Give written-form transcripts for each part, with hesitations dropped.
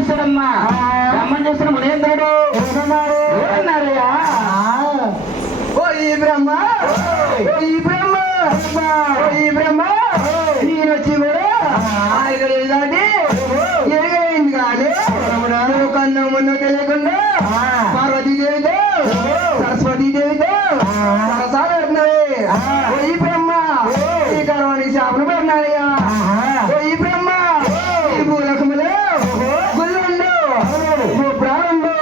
చూస్తాడమ్మా బ్రహ్మను చూస్తున్న మునేంద్రుడు ఏమన్నారయ్యా? ఓ ఈ బ్రహ్మ ఈ బ్రహ్మ ఈ బ్రహ్మ నేను వచ్చి కూడా ఆయన దాటి ఎరగైంది కానీ కన్ను మున్ను తెలియకుండా పార్వతీదేవితో సరస్వతీదేవితో సరసాలు పెడుతున్నాయి. ఓ ఈ బ్రహ్మ ఈ కర్వానికి శాపలు పెడుతున్నారయ్యా. ఓ ఈ బ్రహ్మ ఈ భూలకములు గుళ్ళుండు ప్రాణుండు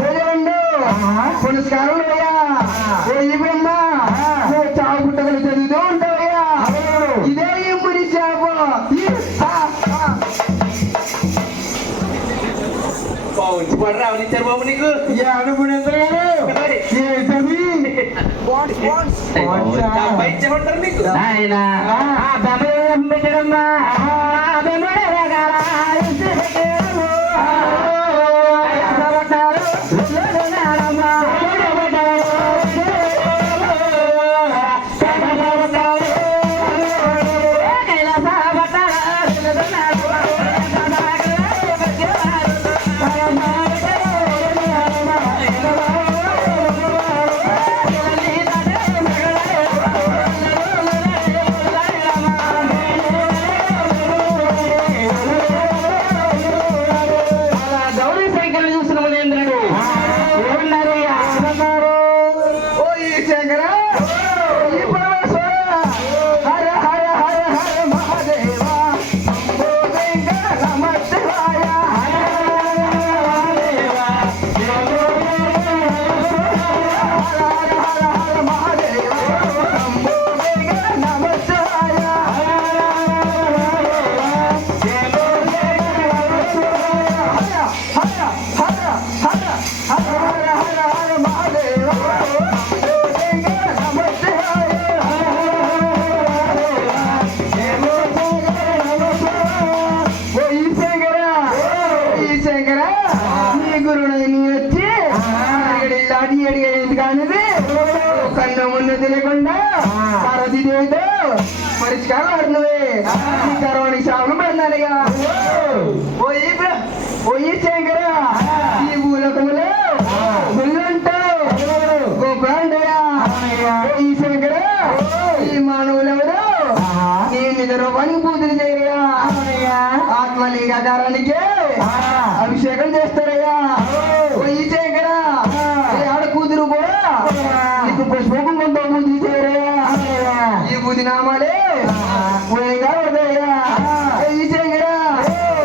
ప్రజలుండు పురస్కారం అయ్యా. ఓ ఈ బ్రహ్మ చావు పుట్టగలు చదువుతూ ఉంటావయ్యా. ఇదే ఈ మురి శాప రావనిచ్చారు బాబు నీకు అనుకునేంతగారు ఉంటారు నీకు ఆయన పెట్టడమ్మా కన్ను ముందు తెలియకుండా పార్వతీదేవితో పరిష్కారం పడుతున్నవి. ఈ కర్వానికి శాపం పడినారయ్యా. పోయి శంకర ఈ భూలోకములో గుళ్ళంటావు గోపురాంటయ్యా. ఈ శంకర ఈ మానవులెవరు నీ నిజ రూపానికి పూజలు చేయరయ్యా. ఆత్మలింగాకారానికి అభిషేకం చేస్తారయ్యా. ఈ శంకర ఆడ కూతురు కూడా నీకు పుష్పకుంతో పూజలు చేయరయ్యా. ఈ బుద్ధి నామాలే పడతాయ్యా. ఈ శంకర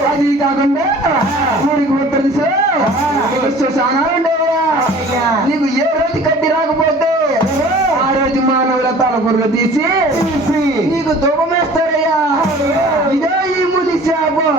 అది కాకుండా ఊరికి ఉత్తర దిశలో శ్మశానాలు ఉండేవయ్యా. నీకు ఏ రోజు కట్టి రాకపోతే ఆ రోజు మానవుల తలపుర్లు తీసి నీకు ధూపం వేస్తారయ్యా. ఇదే ఈ ముది శాపం.